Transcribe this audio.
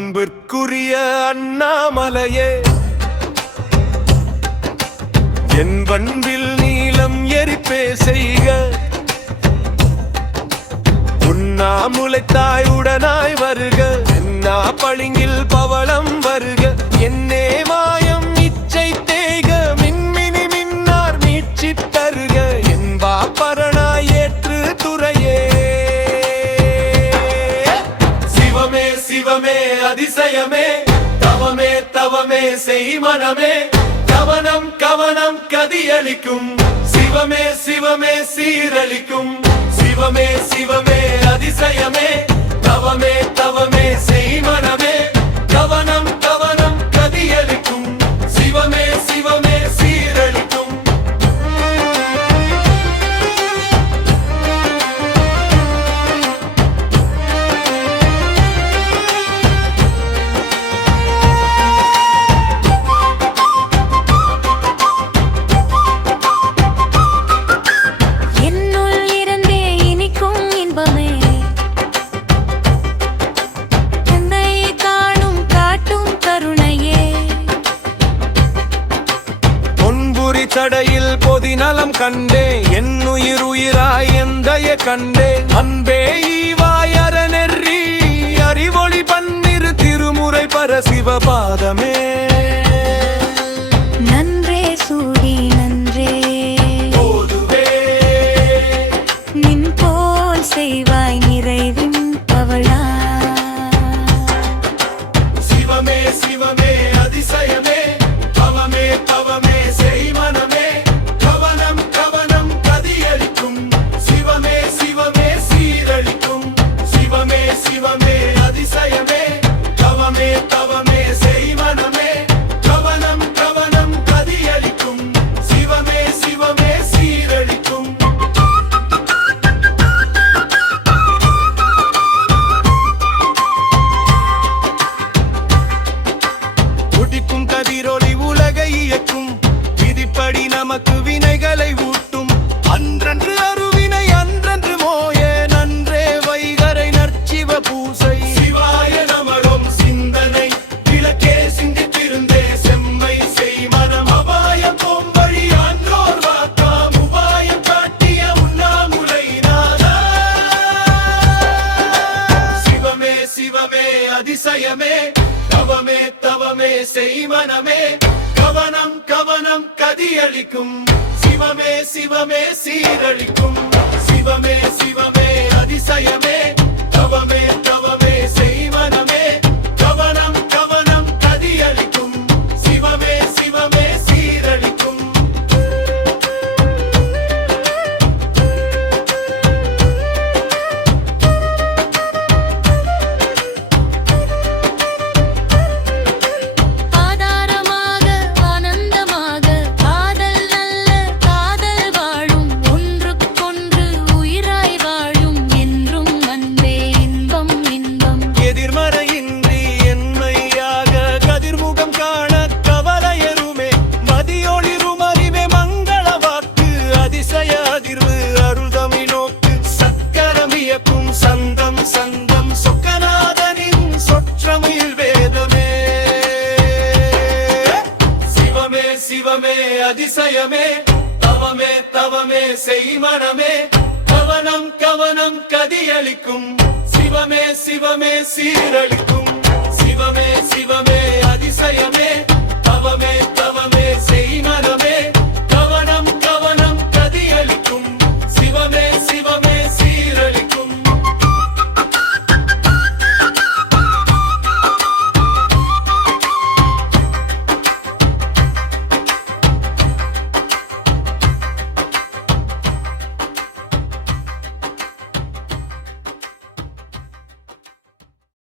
அன்பிற்குரிய அண்ணாமலையே, என் வன்பில் நீலம் எரிப்பே செய்க. உண்ணாமுலைத்தாய் உடனாய் வருக, என்னா பளிங்கில் பவளம் வருக. என்னே மாயம் இச்சை தேக, மின்மினி மின்னார் மீட்சி தருக. என்பா பரணாய் ஏற்று துறையே, சிவமே சிவமே அதிசயமே, தவமே தவமே செய் மனமே. கவனம் கவனம் கதியளிக்கும், சிவமே சிவமே சீரளிக்கும். சிவமே சிவமே அதிசயமே, தவமே தவமே செய் மனமே. கவனம் கவனம் கதியளிக்கும், சிவமே சிவமே சீரளிக்கும். தடையில் பொதி நலம் கண்டே, என் உயிர் உயிராய் எந்தைய கண்டே. அன்பே ஈவாய் அறநெறி அறிவொளி பன்னிரு திருமுறை பர சிவபாதமே. நன்றே சூடி நன்றே போதுவே, நின் போல் செய்வாய் நிறைவின் பவளா. சிவமே சிவமே அதிசயமே, தவமே தவமே செய் மனமே. கவனம் கவனம் கதியளிக்கும், சிவமே சிவமே சீரளிக்கும். சிவமே சிவமே அதிசயமே, தவமே தவமே செய் மனமே. கவனம் கவனம் கதியளிக்கும், சிவமே சிவமே சீரளிக்கும். உதிக்கும் கதிரொளி உலகை இயக்கும், விதிப்படி நமக்கு வினைகளை ஊட்டும். அன்றன்று அருவினை அன்றன்று மோய, நன்றே வைகரை நற்சிவ பூசை. சிவாய நமரும் சிந்தனை விளக்கே சிந்தித்திருந்தே, செம்மை செய் மனம் அபாய போம்பழி ஆன்றோர் வாக்காம். உபாயம் காட்டிய உண்ணாமுலை நாதா, சிவமே சிவமே அதிசயமே, தவமே தவமே செய் மனமே. கவனம் கவனம் கதியளிக்கும், சிவமே சிவமே சீரளிக்கும். சிவமே சிவமே அதிசயமே, தவமே தவமே செய் மனமே. கவனம் கவனம் கதியளிக்கும், சிவமே சிவமே சீரளிக்கும். சந்தம் சந்தம் சொக்கநாதனின் சொற்றமிழ் வேதமே. சிவமே சிவமே அதிசயமே, தவமே தவமே செய் மனமே. கவனம் கவனம் கதியளிக்கும், சிவமே சிவமே சீரளிக்கும். சிவமே சிவமே அதிசயமே,